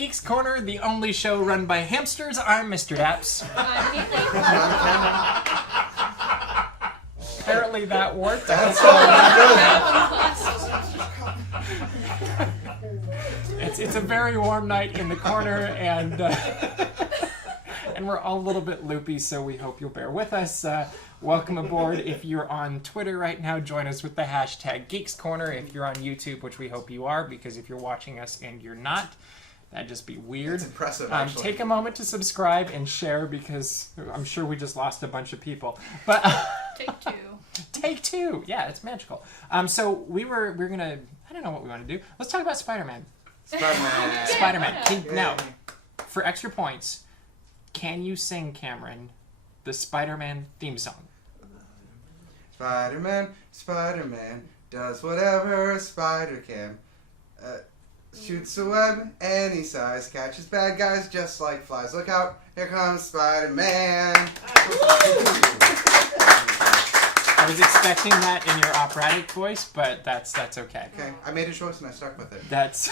Geeks Corner, the only show run by hamsters. I'm Mr. Daps. Apparently that worked. That's It's a very warm night in the corner, and we're all a little bit loopy, so we hope you'll bear with us. Welcome aboard. If you're on Twitter right now, join us with the hashtag Geeks Corner. If you're on YouTube, which we hope you are, because if you're watching us and you're not, that'd just be weird. It's impressive, actually. Take a moment to subscribe and share, because I'm sure we just lost a bunch of people. But Take two. Take two. Yeah, it's magical. So we're gonna, I don't know what we want to do. Let's talk about Spider-Man. Spider-Man. Spider-Man. Yeah. Now, for extra points, can you sing, Cameron, the Spider-Man theme song? Spider-Man, Spider-Man, does whatever a spider can. Shoots a web any size, catches bad guys just like flies. Look out, here comes Spider-Man. I was expecting that in your operatic voice, but that's okay. Okay, I made a choice and I stuck with it. That's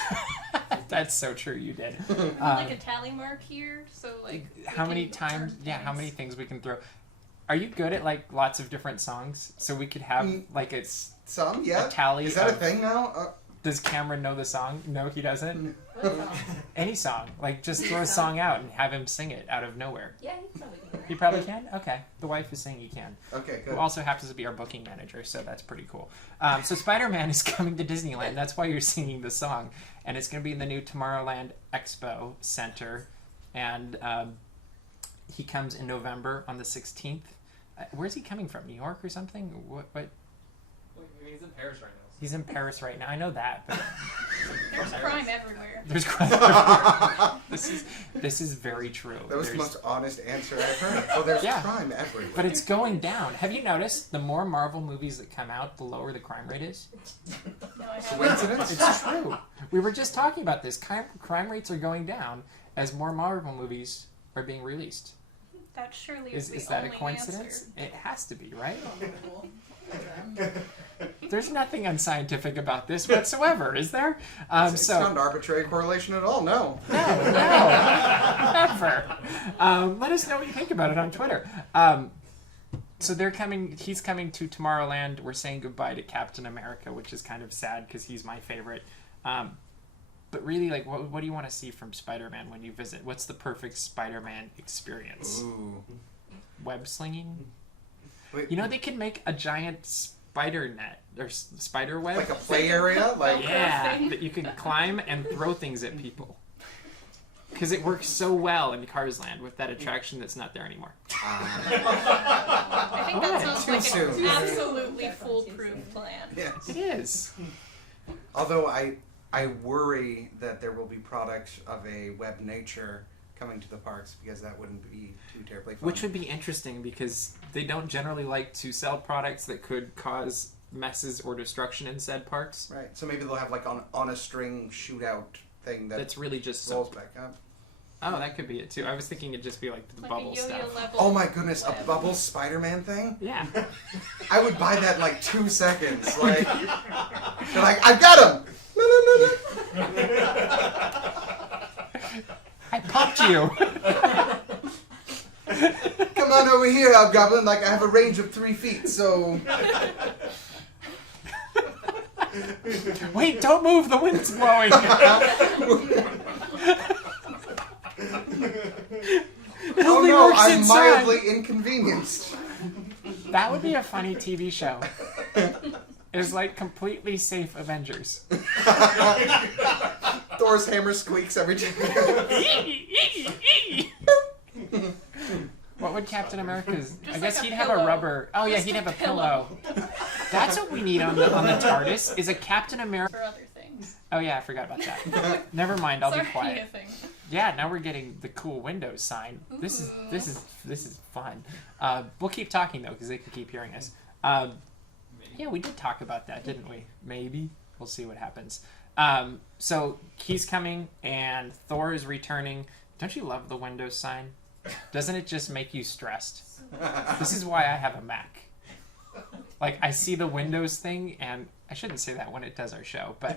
that's so true. You did. Like a tally mark here, so like How many times? Yeah, how many things we can throw? Are you good at like lots of different songs? So we could have like it's Some, yeah. a tally. Is that a of- thing now? Does Cameron know the song? No, he doesn't. What song? Any song, like just throw a song out and have him sing it out of nowhere. Yeah, he probably can. He probably can. Okay, the wife is saying he can. Okay, Who good. also happens to be our booking manager, so that's pretty cool. So Spider-Man is coming to Disneyland. That's why you're singing the song, and it's going to be in the new Tomorrowland Expo Center, and he comes in November on the 16th. Where's he coming from? New York or something? What? He's in Paris right now. He's in Paris right now. I know that, but There's crime everywhere. there's crime. This is very true. That was the There's- most honest answer I've heard. Oh, there's Yeah. crime everywhere. But it's going down. Have you noticed? The more Marvel movies that come out, the lower the crime rate is. No, I haven't. Coincidence? It's true. We were just talking about this. Crime rates are going down as more Marvel movies are being released. That surely is Is the that a only coincidence? answer. It has to be, right? There's nothing unscientific about this whatsoever, is there? It's not an arbitrary correlation at all, no. No, never. Let us know what you think about it on Twitter. So they're coming. He's coming to Tomorrowland. We're saying goodbye to Captain America, which is kind of sad because he's my favorite. But really, like, what do you want to see from Spider-Man when you visit? What's the perfect Spider-Man experience? Ooh. Web slinging? Wait, You know, they could make a giant spider net or spider web. like a play area? Like, Yeah, thing. that you can climb and throw things at people. Because it works so well in Cars Land with that attraction that's not there anymore. I think that What? sounds Too like soon. an absolutely foolproof plan. yes. It is. Although I worry that there will be products of a web nature coming to the parks because that wouldn't be too terribly fun. Which would be interesting because they don't generally like to sell products that could cause messes or destruction in said parks. Right. So maybe they'll have like on a string shootout thing that That's really just rolls soap. back up. Oh, that could be it too. I was thinking it'd just be like the Like bubble a yo-yo stuff. level. Oh my goodness, a web. bubble Spider-Man thing? Yeah. I would buy that in like 2 seconds. Like, they're like, I got him! No, no, no, no. I popped you. Come on over here, Hobgoblin. Like, I have a range of 3 feet, so... Wait, don't move. The wind's blowing. It Oh only no, works I'm inside. mildly inconvenienced. That would be a funny TV show. It's like completely safe Avengers. Thor's hammer squeaks every time. What would Captain America's? I Just guess like a he'd have a pillow. rubber. Oh yeah, Just he'd a have a pillow. pillow. That's what we need on the TARDIS is a Captain America. For other things. Oh yeah, I forgot about that. Never mind, I'll Sorry, be quiet. a thing. Yeah, now we're getting the cool Windows sign. This is fun. We'll keep talking though because they could keep hearing us. Yeah, we did talk about that, didn't we? Maybe we'll see what happens. So he's coming and Thor is returning. Don't you love the Windows sign? Doesn't it just make you stressed? This is why I have a Mac. Like, I see the Windows thing, and I shouldn't say that when it does our show, but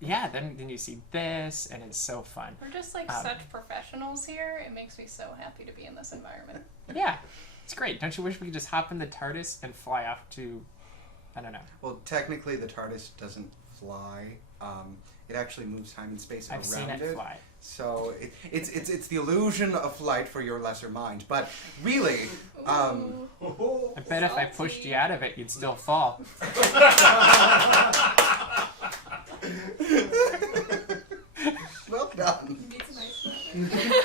yeah, then you see this, and it's so fun. We're just like such professionals here. It makes me so happy to be in this environment. Yeah, it's great. Don't you wish we could just hop in the TARDIS and fly off to, I don't know. Well, technically, the TARDIS doesn't fly. It actually moves time and space I've around seen it fly. So it's the illusion of flight for your lesser mind. But really, Ooh. I bet if I pushed you out of it, you'd still fall. well done. It's a nice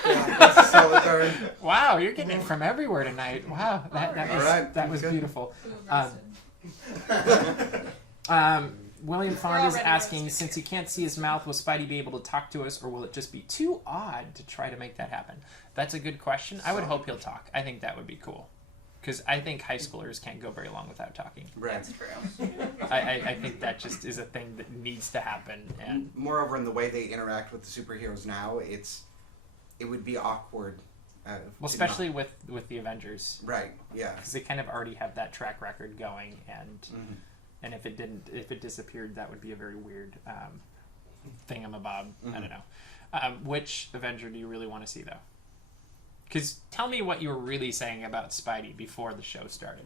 Yeah, that's a solid turn. Wow, you're getting it from everywhere tonight. Wow, that was Good. beautiful. Boom, William We're Fond is already asking, roasted. since he can't see his mouth, will Spidey be able to talk to us, or will it just be too odd to try to make that happen? That's a good question. I would hope he'll talk. I think that would be cool. Because I think high schoolers can't go very long without talking. Right. That's true. I think that just is a thing that needs to happen. And Moreover, in the way they interact with the superheroes now, it would be awkward. well, to especially with the Avengers. not- right. Yeah. Because they kind of already have that track record going, and Mhm. and if it disappeared, that would be a very weird thingamabob. I don't know. Which Avenger do you really want to see, though? Because tell me what you were really saying about Spidey before the show started.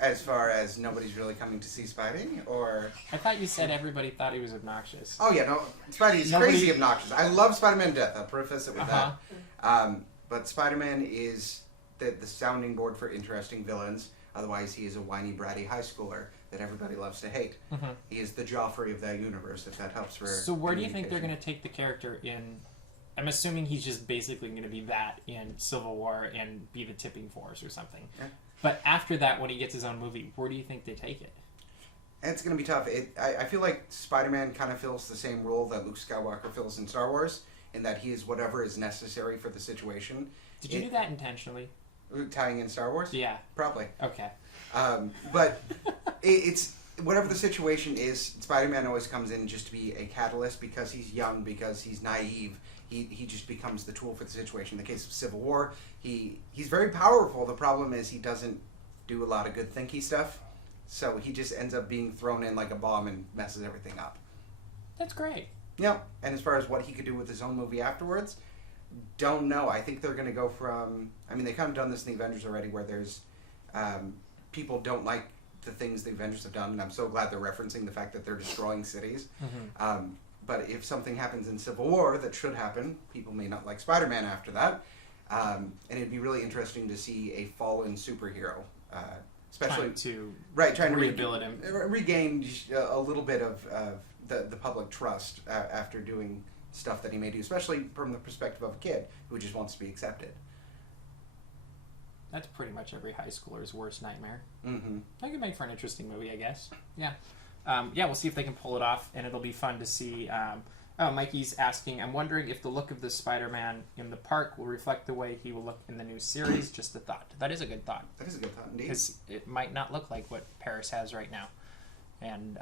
As far as nobody's really coming to see Spidey, or I thought you said everybody thought he was obnoxious. oh yeah, no, Spidey's Nobody- crazy obnoxious. I love Spider-Man to death. I'll preface it with Uh-huh. that. But Spider-Man is the sounding board for interesting villains. Otherwise, he is a whiny, bratty high schooler that everybody loves to hate. Mhm. He is the Joffrey of that universe, if that helps for. So where do you think they're going communication. to take the character in? I'm assuming he's just basically going to be that in Civil War and be the tipping force or something. Yeah. But after that, when he gets his own movie, where do you think they take it? And it's going to be tough. I feel like Spider-Man kind of fills the same role that Luke Skywalker fills in Star Wars, in that he is whatever is necessary for the situation. Did you do that intentionally? Tying in Star Wars? Yeah. Probably. Okay. But it's whatever the situation is, Spider-Man always comes in just to be a catalyst because he's young, because he's naive. He just becomes the tool for the situation. In the case of Civil War, he's very powerful. The problem is he doesn't do a lot of good thinky stuff. So he just ends up being thrown in like a bomb and messes everything up. That's great. Yeah, and as far as what he could do with his own movie afterwards, don't know. I think they're going to go from... I mean, they kind of done this in the Avengers already, where there's... people don't like the things the Avengers have done, and I'm so glad they're referencing the fact that they're destroying cities. Mm-hmm. But if something happens in Civil War that should happen, people may not like Spider-Man after that. And it'd be really interesting to see a fallen superhero, especially... Trying to trying to rehabilitate him. regain a little bit of the public trust after doing stuff that he may do, especially from the perspective of a kid who just wants to be accepted. That's pretty much every high schooler's worst nightmare. Mm-hmm. That could make for an interesting movie, I guess. Yeah. We'll see if they can pull it off, and it'll be fun to see. Mikey's asking, I'm wondering if the look of the Spider-Man in the park will reflect the way he will look in the new series. Just a thought. That is a good thought. That is a good thought indeed. Because it might not look like what Paris has right now. And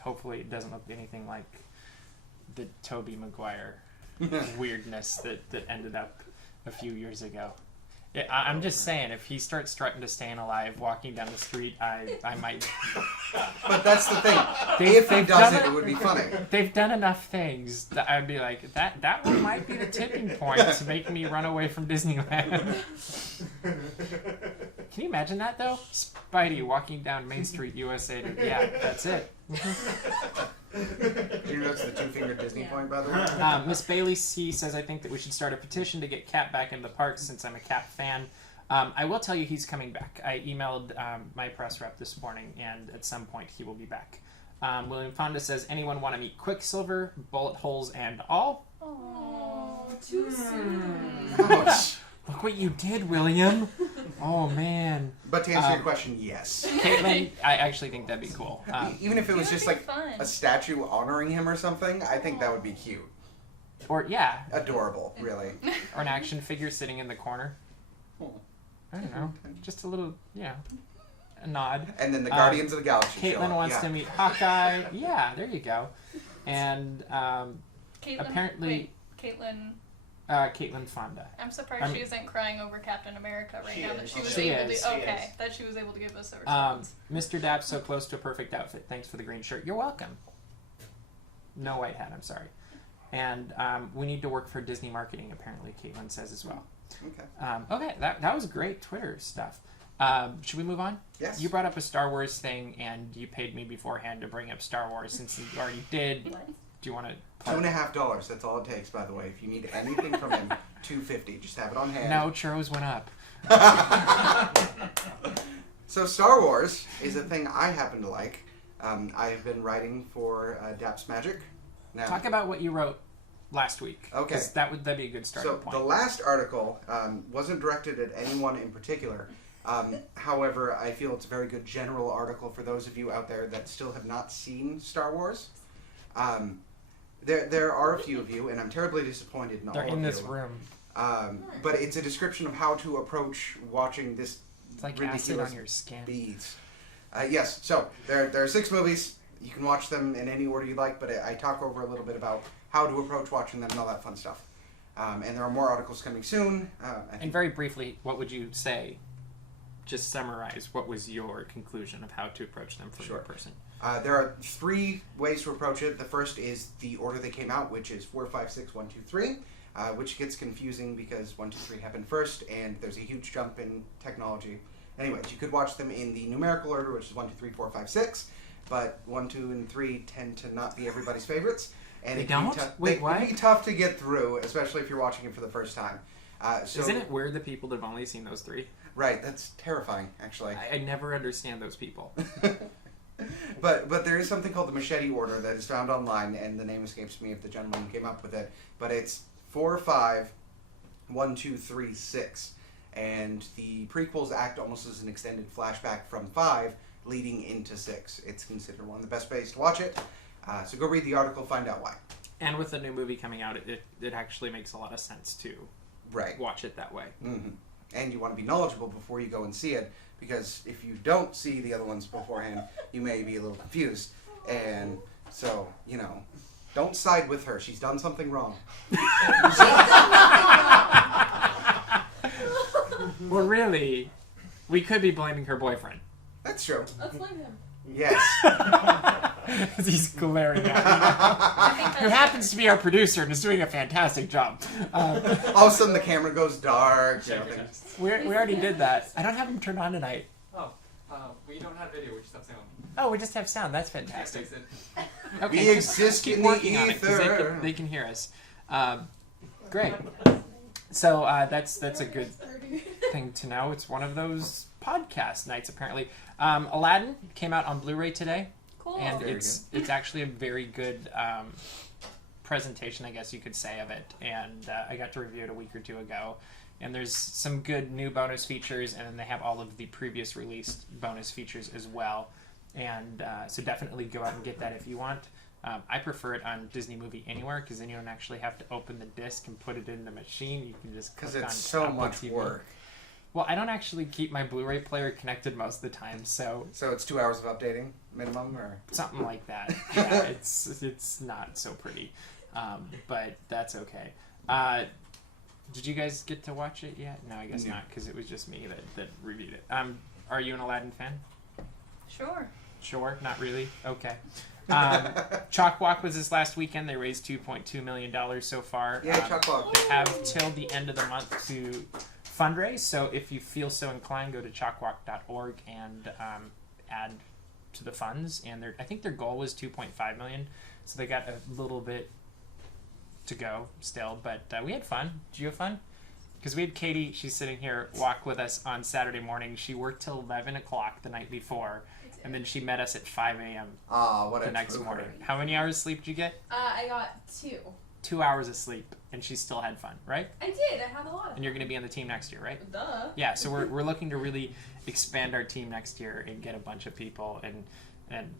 hopefully it doesn't look anything like the Tobey Maguire weirdness that ended up a few years ago. Yeah, I'm just saying, if he starts strutting to Staying Alive, walking down the street, I might... But that's the thing. They've If he done does it, it would be funny. They've done enough things that I'd be like, that one might be the tipping point to make me run away from Disneyland. Can you imagine that, though? Spidey walking down Main Street, USA. Yeah, that's it. You know that's the two-finger Disney point, by the way? Miss Bailey C says, I think that we should start a petition to get Cap back in the park since I'm a Cap fan. I will tell you he's coming back. I emailed my press rep this morning, and at some point he will be back. William Fonda says, anyone want to meet Quicksilver, bullet holes and all? Oh, Too soon. Ouch. Look what you did, William. Oh, man. But to answer your question, yes. Caitlin, I actually think that'd be cool. Even if it was It would just be like fun. a statue honoring him or something, I think that would be cute. Or, yeah, Adorable, really. or an action figure sitting in the corner. I don't know. Just a little, a nod. And then the Guardians of the Galaxy show Caitlin up. wants Yeah. to meet Hawkeye. Yeah, there you go. And Caitlin, apparently... wait, Caitlin Caitlin Fonda. I'm surprised I'm- she isn't crying over Captain America right She now is. that she was She able is. to. She Okay, is. that she was able to give us a response. Mr. Dapp, so close to a perfect outfit. Thanks for the green shirt. You're welcome. No white hat, I'm sorry. And we need to work for Disney marketing, apparently, Caitlin says as well. Okay. Okay, that was great Twitter stuff. Should we move on? Yes. You brought up a Star Wars thing, and you paid me beforehand to bring up Star Wars since you already did. What? Do you want to? $2.50. That's all it takes, by the way. If you need anything from him, $2.50. Just have it on hand. No, churros went up. So Star Wars is a thing I happen to like. I've been writing for DAPs Magic. Now, Talk about what you wrote last week. Okay. 'Cause that'd be a good starting so point. the last article wasn't directed at anyone in particular. However, I feel it's a very good general article for those of you out there that still have not seen Star Wars. There are a few of you, and I'm terribly disappointed in all They're of in this you. room. But it's a description of how to approach watching this It's like ridiculous acid on your skin. beads. Yes, so there are 6 movies. You can watch them in any order you like, but I talk over a little bit about how to approach watching them and all that fun stuff. And there are more articles coming soon. I And think very briefly, what would you say? Just summarize what was your conclusion of how to approach them for Sure. your person. there are 3 ways to approach it. The first is the order they came out, which is 4, 5, 6, 1, 2, 3, which gets confusing because 1, 2, 3 happened first, and there's a huge jump in technology. Anyways, you could watch them in the numerical order, which is 1, 2, 3, 4, 5, 6, but 1, 2, and 3 tend to not be everybody's favorites. And They it can don't? be Wait, they what? can be tough to get through, especially if you're watching it for the first time. So, Isn't it weird that people that have only seen those 3? Right, that's terrifying, actually. I never understand those people. But there is something called the machete order that is found online, and the name escapes me of the gentleman who came up with it. But it's 4, 5, 1, 2, 3, 6. And the prequels act almost as an extended flashback from 5 leading into 6. It's considered one of the best ways to watch it. So go read the article, find out why. And with the new movie coming out, it actually makes a lot of sense to Right. watch it that way. hmm And you want to be knowledgeable before you go and see it, because if you don't see the other ones beforehand, you may be a little confused. And so, don't side with her. She's done something wrong. Well, really, we could be blaming her boyfriend. That's true. Let's blame him. Yes. He's glaring at me. I think Who happens to be our producer and is doing a fantastic job. All of a sudden the camera goes dark. Check, everything. check. We already did that. I don't have him turned on tonight. Oh, we don't have video, we just have sound. Oh, we just have sound. That's Can't fantastic. fix it. Okay, We exist keep in the working on it 'cause ether. they can hear us. Great. So that's a good thing to know. It's one of those podcast nights apparently. Aladdin came out on Blu-ray today, Cool. and Very it's actually a very good presentation, I guess you could say, of it. And I got to review it a week or 2 ago. And there's some good new bonus features, and then they have all of the previous released bonus features as well. And so definitely go out and get that if you want. I prefer it on Disney Movie Anywhere because then you don't actually have to open the disc and put it in the machine. You can just Because click it's on so Apple much TV. work. Well, I don't actually keep my Blu-ray player connected most of the time, so So it's 2 hours of updating minimum, or something like that. Yeah, it's not so pretty, but that's okay. Did you guys get to watch it yet? No, I guess No. not, because it was just me that reviewed it. Are you an Aladdin fan? Sure. Sure, not really. Okay. Chalk Walk was this last weekend. They raised $2.2 million so far. Yay, Chalk Walk. They have till the end of the month to fundraise. So if you feel so inclined, go to chalkwalk.org and add to the funds. And I think their goal was $2.5 million. So they got a little bit to go still. But we had fun. Did you have fun? Because we had Katie, she's sitting here, walk with us on Saturday morning. She worked till 11 o'clock the night before. And then she met us at 5 a.m. What the a next trooper. morning. How many hours sleep did you get? I got 2. 2 hours of sleep, and she still had fun, right? I did. I had a lot And you're going to be on the team next year, right? Duh. Yeah, so we're looking to really expand our team next year and get a bunch of people and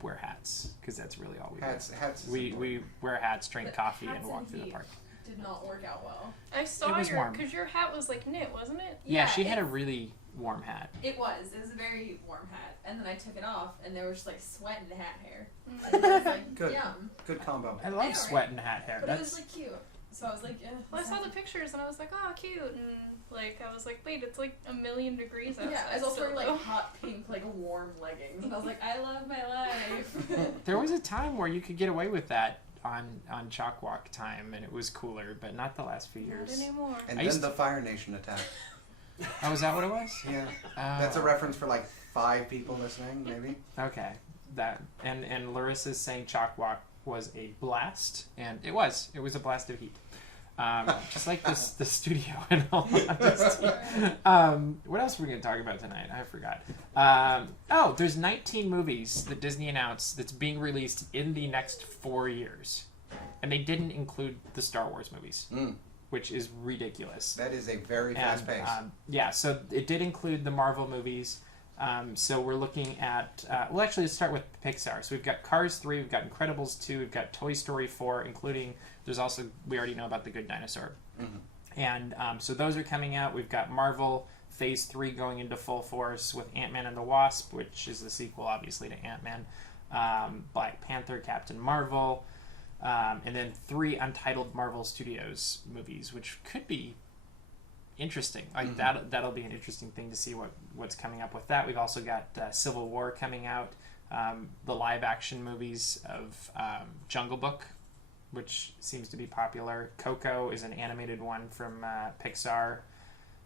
wear hats, because that's really all we Hats is do. important. We wear hats, drink But coffee, hats and and walk through the heat. park. Did not work out well. I saw was warm. because your hat was like knit, wasn't it? Yeah, she had a it- really warm hat. It was. It was a very warm hat. And then I took it off, and there was just like sweat and hat hair. Mm. And it was like, Good. yum. Good combo. I I know, love right? sweat and hat hair. But it was That's like cute. So I was like, yeah. Well, I saw the pictures and I was like, oh, cute, and like I was like, wait, it's like 1,000,000 degrees outside. Yeah, I was also still, wearing though. like hot pink, like warm leggings, and I was like, I love my life. There was a time where you could get away with that on Chalk Walk time, and it was cooler, but not the last few Not years. anymore. And I then used the Fire Nation attack. Oh, is that what it was? Yeah. Oh. That's a reference for like 5 people listening, maybe. Okay, that and Larissa's saying Chalk Walk was a blast, and it was a blast of heat. Just like the studio in all honesty. What else were we going to talk about tonight? I forgot. There's 19 movies that Disney announced that's being released in the next 4 years. And they didn't include the Star Wars movies, which is ridiculous. That is a very fast pace. Yeah, so it did include the Marvel movies. So we're looking at, let's start with Pixar. So we've got Cars 3, we've got Incredibles 2, we've got Toy Story 4, including, there's also, we already know about The Good Dinosaur. Mm-hmm. And so those are coming out. We've got Marvel Phase 3 going into full force with Ant-Man and the Wasp, which is the sequel, obviously, to Ant-Man. Black Panther, Captain Marvel, and then 3 Untitled Marvel Studios movies, which could be interesting. Like that'll be an interesting thing to see what's coming up with that. We've also got Civil War coming out, the live action movies of Jungle Book, which seems to be popular. Coco is an animated one from Pixar.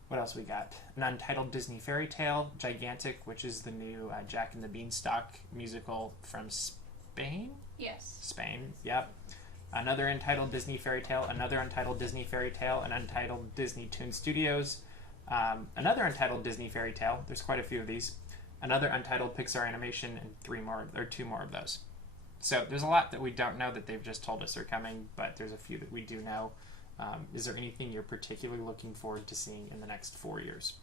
What else we got? An Untitled Disney Fairy Tale, Gigantic, which is the new Jack and the Beanstalk musical from Spain. Yes. Spain, yep. Another Untitled Disney Fairy Tale, another Untitled Disney Fairy Tale, an Untitled Disney Toon Studios, another Untitled Disney Fairy Tale. There's quite a few of these. Another Untitled Pixar Animation, and 2 more of those. So there's a lot that we don't know that they've just told us are coming, but there's a few that we do know. Is there anything you're particularly looking forward to seeing in the next 4 years?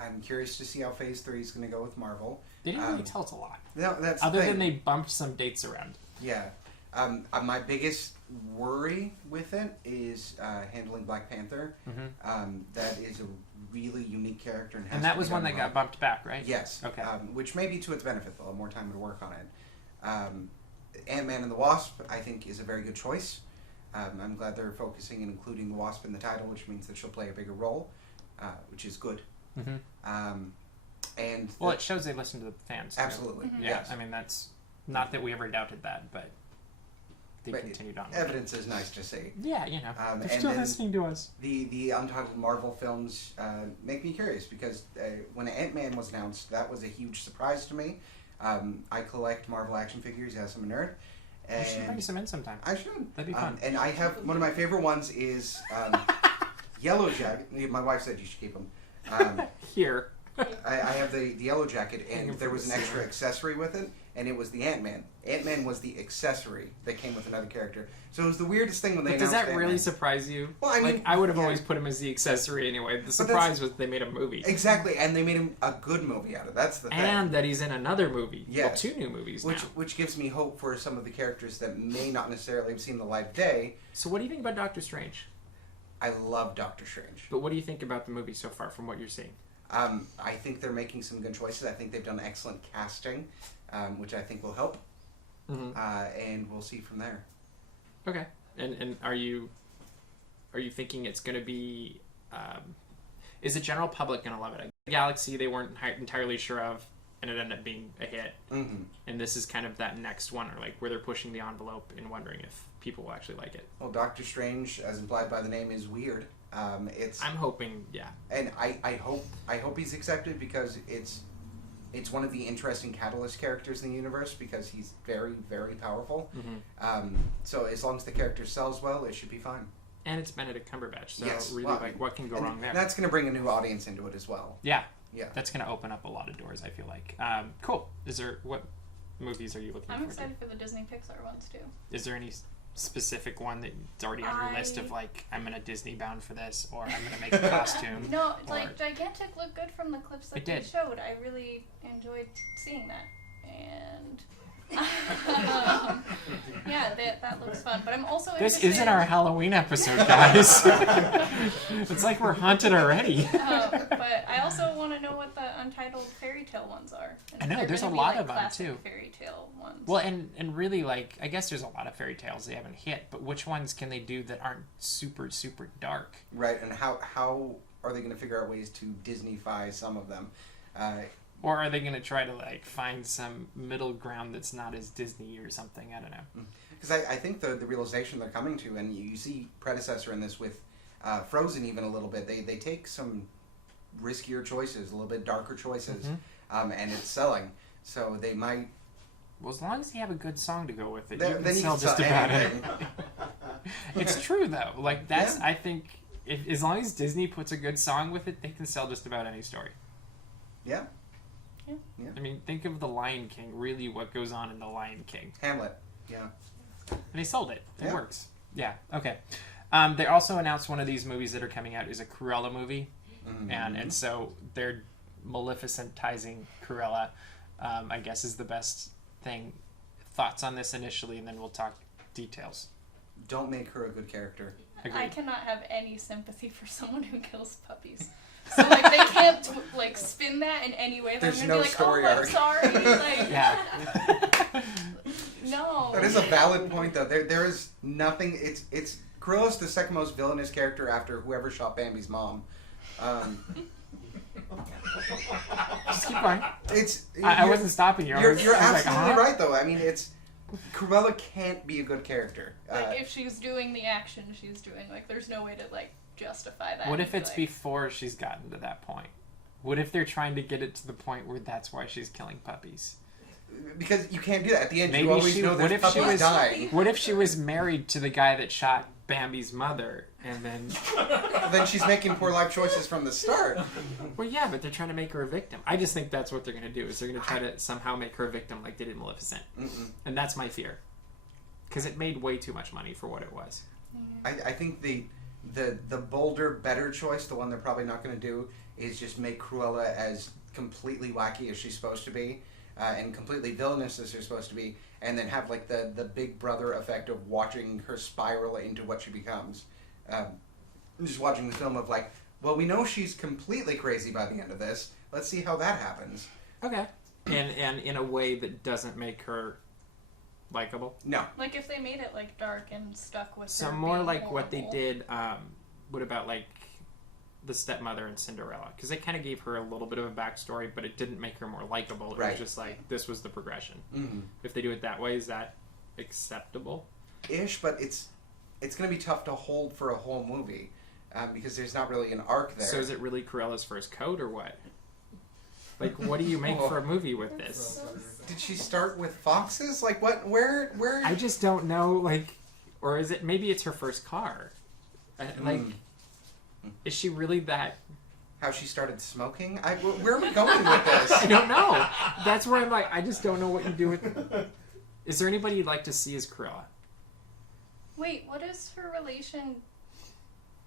I'm curious to see how Phase 3 is going to go with Marvel. They didn't really tell us a lot. No, that's other the thing. than they bumped some dates around. Yeah. My biggest worry with it is handling Black Panther. That is a really unique character. And that was one that got bumped back, right? Yes. Okay. Which may be to its benefit. They'll have more time to work on it. Ant-Man and the Wasp, I think, is a very good choice. I'm glad they're focusing and including the Wasp in the title, which means that she'll play a bigger role, which is good. And it shows they listen to the fans. Too. Absolutely. Yeah, Yes. I mean, that's not that we ever doubted that, but they continued on. Evidence is nice to see. Yeah, you know, they're and still then listening to us. The Untitled Marvel films make me curious because when Ant-Man was announced, that was a huge surprise to me. I collect Marvel action figures, yes, I'm a nerd. You should bring some in sometime. I should. That'd be fun. And I have, one of my favorite ones is Yellow Jacket. My wife said you should keep them. Here. I have the Yellow Jacket, Hang 'em and there from was the an extra ceiling. accessory with it, and it was the Ant-Man. Ant-Man was the accessory that came with another character. So it was the weirdest thing when they But does announced that really Ant-Man. surprise you? Well, I mean, I would have yeah. always put him as the accessory anyway. The that's- surprise was they made a movie. Exactly, and they made him a good movie out of it. That's the thing. And that he's in another movie. Yes. Well, 2 new movies now. Which gives me hope for some of the characters that may not necessarily have seen the light of day. So what do you think about Doctor Strange? I love Doctor Strange. But what do you think about the movie so far from what you're seeing? I think they're making some good choices. I think they've done excellent casting, which I think will help. And we'll see from there. Okay. And are you thinking it's going to be... is the general public going to love it? Galaxy they weren't entirely sure of, and it ended up being a hit. And this is kind of that next one, or like where they're pushing the envelope and wondering if people will actually like it. Well, Doctor Strange, as implied by the name, is weird. I'm hoping, yeah. And I hope he's accepted because it's one of the interesting catalyst characters in the universe because he's very, very powerful. So as long as the character sells well, it should be fine. And it's Benedict Cumberbatch, so Yes, really, well, what can go wrong there? That's going to bring a new audience into it as well. Yeah. Yeah. That's going to open up a lot of doors, I feel like. Cool. What movies are you looking I'm forward excited for the Disney Pixar ones too. to? Is there any specific one that's already on your list of like, I'm going to Disney bound for this, or I'm going to make a costume? No, or... like Gigantic looked good from the clips that It they did. showed. I really enjoyed seeing that, and yeah, that looks fun. But I'm also This interested... isn't our Halloween episode, guys. It's like we're haunted already. But I also want to know what the Untitled Fairy tale ones are. And I know, they're there's gonna a be, lot like, of them, classic too. Fairy tale ones. Well, and really, like, I guess there's a lot of fairy tales they haven't hit, but which ones can they do that aren't super, super dark? Right, and how are they going to figure out ways to Disney-fy some of them? Or are they going to try to, like, find some middle ground that's not as Disney or something? I don't know. Because I think the realization they're coming to, and you see predecessor in this with Frozen even a little bit, they take some riskier choices, a little bit darker choices, and it's selling. So they might... Well, as long as you have a good song to go with it, Then you you can sell can just sell about anything. it. It's true, though. Like, that's, Yeah. I think, as long as Disney puts a good song with it, they can sell just about any story. Yeah. I mean, think of The Lion King, really what goes on in The Lion King. Hamlet. Yeah. And they sold it. It Yeah. works. Yeah, okay. They also announced one of these movies that are coming out is a Cruella movie. Mhm. And so they're Maleficentizing Cruella, I guess is the best thing. Thoughts on this initially, and then we'll talk details. Don't make her a good character. I Agreed. cannot have any sympathy for someone who kills puppies. So, like, they can't, like, spin that in any way. They're There's gonna no be like, story oh, arc. I'm sorry. Like, Yeah. no. That is a valid point, though. There is nothing... It's Cruella's the second most villainous character after whoever shot Bambi's mom. Just keep going. I you're- wasn't stopping you. You're I was like, absolutely huh? right, though. I mean, Cruella can't be a good character. Like, if she's doing the action she's doing, like, there's no way to, like, justify that. What if and be it's like, before she's gotten to that point? What if they're trying to get it to the point where that's why she's killing puppies? Because you can't do that. At the end, Maybe you always she- know what there's if she puppies was- dying. What if she was married to the guy that shot Bambi's mother, and then... Then she's making poor life choices from the start. Well, yeah, but they're trying to make her a victim. I just think that's what they're going to do, is they're going to try to somehow make her a victim like they did Maleficent. Mm-mm. And that's my fear. Because it made way too much money for what it was. I think the bolder, better choice, the one they're probably not going to do, is just make Cruella as completely wacky as she's supposed to be, and completely villainous as she's supposed to be, and then have like the big brother effect of watching her spiral into what she becomes. Just watching the film of like, well, we know she's completely crazy by the end of this. Let's see how that happens. Okay. And in a way that doesn't make her likable. No. Like, if they made it, like, dark and stuck with So her more being like what they horrible. did, what about like the stepmother in Cinderella? Because they kind of gave her a little bit of a backstory, but it didn't make her more likable. It Right. was just like, this was the progression. Mm-hmm. If they do it that way, is that acceptable? Ish, but it's going to be tough to hold for a whole movie because there's not really an arc there. So is it really Corella's first coat or what? Like, what do you make for a movie with this? Did she start with foxes? Like what? Where? I just don't know. Like, or is it maybe it's her first car? Like, is she really that? How she started smoking? Where are we going with this? I don't know. That's where I'm like, I just don't know what you do with. Is there anybody you'd like to see as Cruella? Wait, what is her relation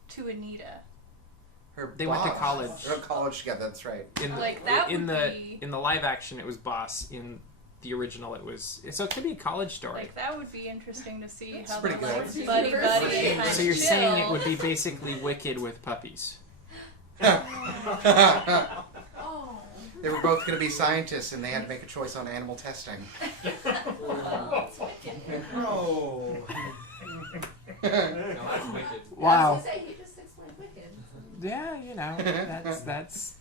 to Anita? They went to boss. college. Oh, college together. That's right. In the, Like, that in would the be- in the live action, it was Boss. In the original, it was so it could be a college story. Like, that would be interesting to see That's how pretty they're like good. buddy buddy. So kind So of you're saying it chill. would be basically Wicked with puppies? Oh. They were both going to be scientists, and they had to make a choice on animal testing. Oh. No, that's wicked. Wow. I was gonna say, he just explained Wicked. Yeah, you know, that's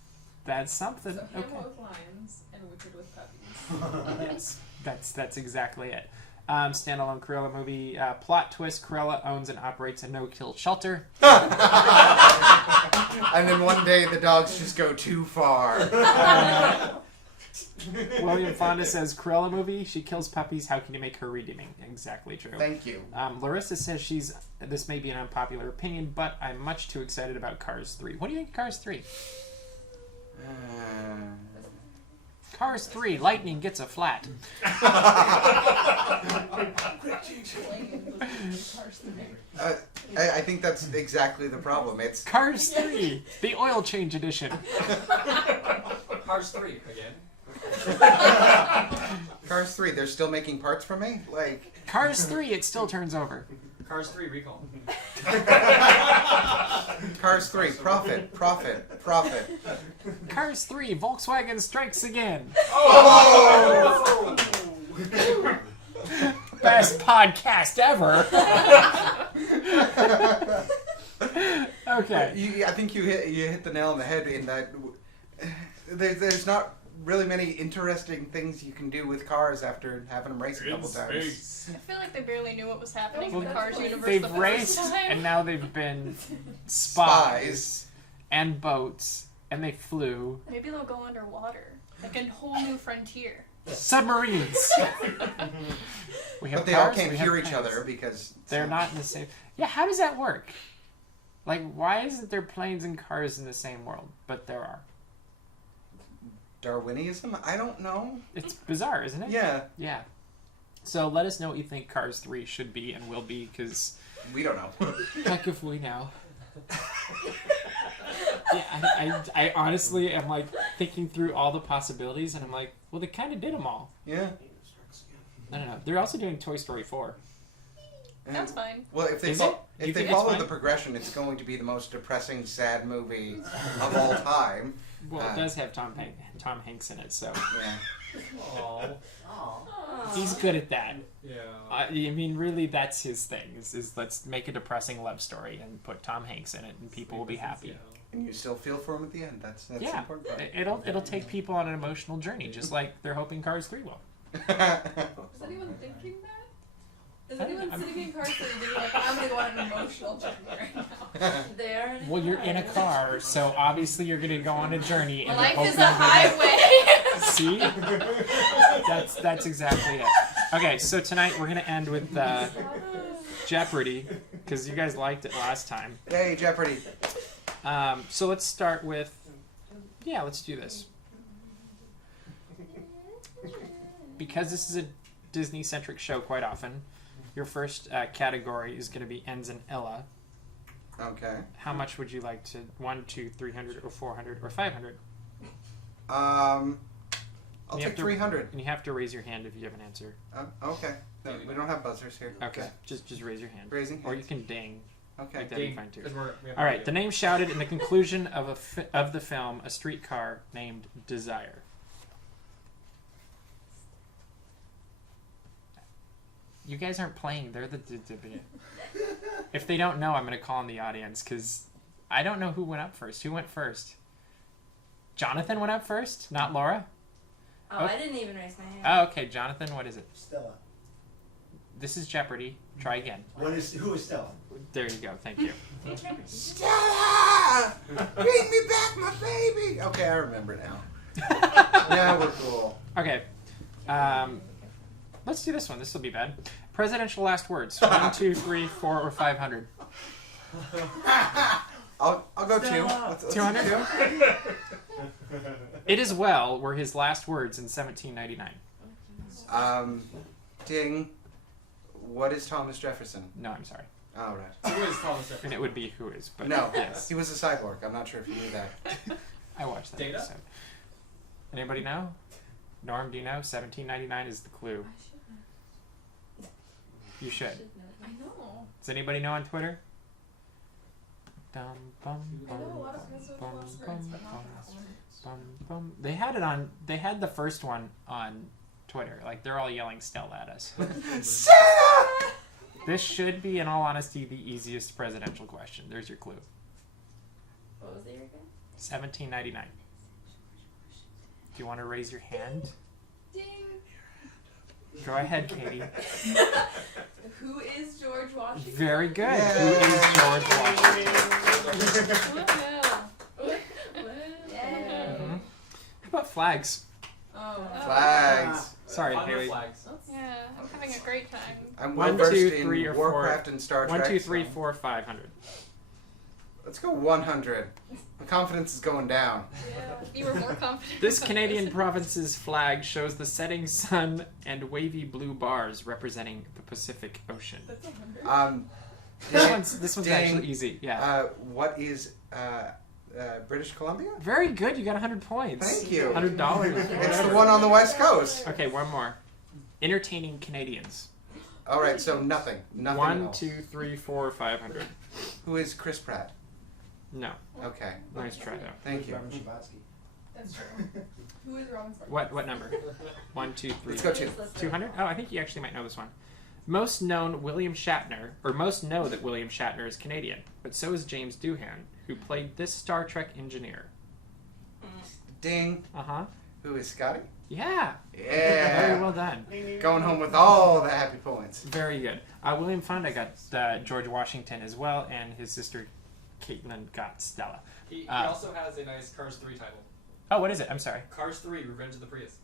something. So Okay. Hamlet with lions and Wicked with puppies. That's exactly it. Standalone Cruella movie. Plot twist: Cruella owns and operates a no-kill shelter. And then one day the dogs just go too far. William Fonda says Cruella movie. She kills puppies. How can you make her redeeming? Exactly true. Thank you. Larissa says this may be an unpopular opinion, but I'm much too excited about Cars 3. What do you think of Cars 3? Cars 3, lightning gets a flat. I think that's exactly the problem. It's Cars 3, the oil change edition. Cars 3 again. Cars 3. They're still making parts for me. Like Cars 3, it still turns over. Cars 3 recall. Cars 3, profit. Cars 3, Volkswagen strikes again. Oh! Best podcast ever. Okay. I think you hit the nail on the head in that there's not really many interesting things you can do with cars after having them race a couple times. I feel like they barely knew what was happening Well, in the Cars universe they've the first raced, time. and now they've been spies and boats, and they flew. Maybe they'll go underwater. Like a whole new frontier. Submarines. We have But they all cars, can't we have hear each planes. other because They're not in the same. Yeah, how does that work? Like, why isn't there planes and cars in the same world? But there are. Darwinism? I don't know. It's bizarre, isn't it? Yeah, Yeah. So let us know what you think Cars 3 should be and will be, because we don't know. heck if we know. Yeah, I honestly am like thinking through all the possibilities, and I'm like, well, they kind of did them all. Yeah. I don't know. They're also doing Toy Story 4. That's fine. Well, if they Is it? You if they think it's follow fine? the progression, it's going to be the most depressing, sad movie of all time. Well, it does have Tom Hanks in it, so Yeah. Aww. he's good at that. Yeah. I mean, really, that's his thing. Is let's make a depressing love story and put Tom Hanks in it, and people will be happy. And you still feel for him at the end. That's the Yeah, important part. it'll take people on an emotional journey, just like they're hoping Cars 3 will. Is anyone thinking that? Is I don't know, anyone I'm- sitting in cars that are being like, I'm gonna go on an emotional journey right now? They are in a Well, you're in a car, so obviously you're gonna go on a journey. And Life you're is hoping a highway. See, that's exactly it. Okay, so tonight we're gonna end with Jeopardy, because you guys liked it last time. Yay, Jeopardy. So let's start with, let's do this. Because this is a Disney-centric show quite often, your first category is going to be Ends in Ella. Okay. How much would you like to, 1, 2, 300, or 400, or 500? I'll You have take to- 300. And you have to raise your hand if you have an answer. Okay. No, we don't have buzzers here. Okay, just raise your hand. Raising Or you hands. can ding. Okay. Like that'd be fine too. All All right, the name shouted in the conclusion of the film, a streetcar named Desire. You guys aren't playing. They're the If they don't know, I'm going to call in the audience, because I don't know who went up first. Who went first? Jonathan went up first, not Laura? Oh, I didn't even raise my hand. Oh, okay. Jonathan, what is it? Stella. This is Jeopardy. Try again. Who is Stella? There you go. Thank you. Stella! Bring me back my baby! Okay, I remember now. Now we're cool. Okay. Let's do this one. This will be bad. Presidential last words. 1, 2, 3, 4, or 500. I'll go 2. Stella! Let's do 200? 2. It is well were his last words in 1799. Ding. What is Thomas Jefferson? No, I'm sorry. Oh, right. Who is Thomas Jefferson? And it would be who is, but No, yes. he was a cyborg. I'm not sure if you knew that. I watched that Data? episode. Anybody know? Norm, do you know? 1799 is the clue. You should. I know. Does anybody know on Twitter? Dum, bum, I know a bum, lot of presidential bum, last bum, words, but not bum, that one. bum, bum. They had it on. They had the first one on Twitter. Like they're all yelling Stella at us. Stella! This should be, in all honesty, the easiest presidential question. There's your clue. What was the year again? 1799. Do you want to raise your hand? Ding! Go ahead, Katie. Who is George Washington? Very good. Yay. Who is George Washington? Yay. Mhm. How about flags? Oh. Flags. Sorry, Thunder Haley. flags. Yeah, I'm having a great time. I'm 1, well versed 2, in 3, or 4. Warcraft and Star Trek. 1, 2, 3, so- 4, 500. Let's go 100. My confidence is going down. Yeah, you were more confident. This Canadian province's flag shows the setting sun and wavy blue bars representing the Pacific Ocean. This one's Ding. actually easy. Yeah. What is British Columbia? Very good. You got 100 points. Thank you. $100. It's the one on the West Coast. Okay, one more. Entertaining Canadians. All right, so nothing. Nothing. 1, else. 2, 3, 4, 500. Who is Chris Pratt? No. Okay. Nice try though. Thank you. That's true. Who is Robin Sparks? What number? 1, 2, 3. Let's go 2. 200? Oh, I think you actually might know this one. Most know that William Shatner is Canadian, but so is James Doohan, who played this Star Trek engineer. Ding. Uh-huh. Who is Scotty? Yeah. Yeah. Very well done. Going home with all the happy points. Very good. William Fonda got George Washington as well, and his sister Caitlin got Stella. He also has a nice Cars 3 title. Oh, what is it? I'm sorry. Cars 3, Revenge of the Prius.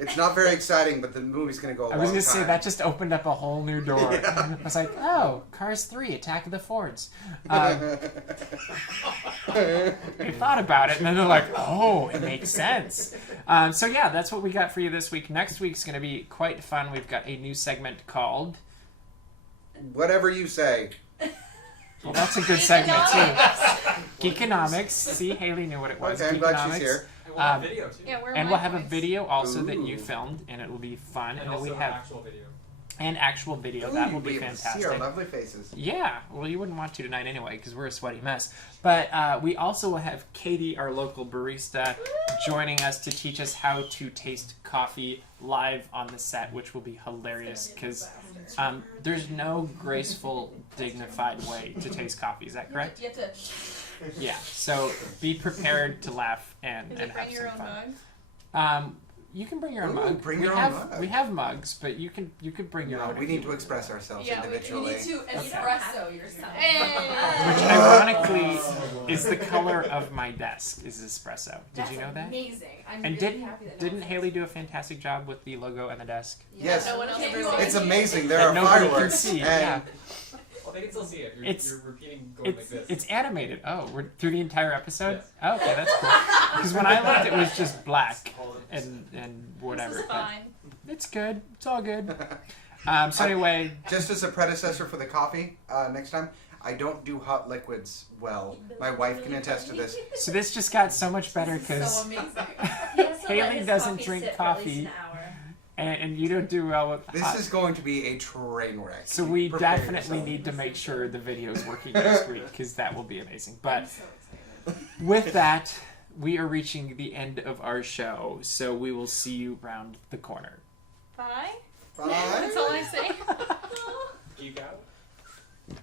It's not very exciting, but the movie's going to go a long I was going to say, time. that just opened up a whole new door. Yeah. I was like, oh, Cars 3, Attack of the Fords. They thought about it, and then they're like, oh, it makes sense. So yeah, that's what we got for you this week. Next week's going to be quite fun. We've got a new segment called... Whatever you say. Well, that's a good segment, too. Geekonomics. See, Haley knew what it was. Okay, I'm glad she's here. And we'll have video, too. Yeah, where are And my we'll have a points? video also that Ooh. you filmed, and it will be fun. And And then also we an have actual video. actual video. Ooh, That will you'll be able to See fantastic. our lovely faces. Yeah, well, you wouldn't want to tonight anyway because we're a sweaty mess. But we also will have Katie, our local barista, joining us to teach us how to taste coffee live on the set, which will be hilarious because there's no graceful, dignified way to taste coffee. Is that correct? You have to. Yeah. So be prepared to laugh and Is it have bring your some own fun. mug? You can bring your own Ooh, mug. bring we your own have mug. we have mugs, but you could bring your No, own. we if need you to express ourselves Yeah, we- we individually. You need to espresso yourself. Hey! Which ironically is the color of my desk is espresso. Did That's you know that? Amazing. I'm And really happy that didn't Haley do a fantastic job with the logo and the desk? Yes. No one else Can't ever you sees It's it. amazing. There That are nobody can fireworks. see. And Yeah. Well, they can still see it. You're repeating going It's like this. animated. Oh, we're through the entire episode. Yes. Oh, okay, that's cool. Because when I looked, it was just black and whatever. This is but fine. it's good. It's all good. So anyway, just as a predecessor for the coffee, next time, I don't do hot liquids well. My wife can attest to this. so this just got so much better So because amazing. Haley doesn't drink coffee, and you don't do well with This hot. is going to be a train wreck. So we Prepare definitely yourself. need to make sure the video is working next week because that will be amazing. But I'm so excited. with that, we are reaching the end of our show, so we will see you round the corner. Bye. Bye. That's all I say. Geek out.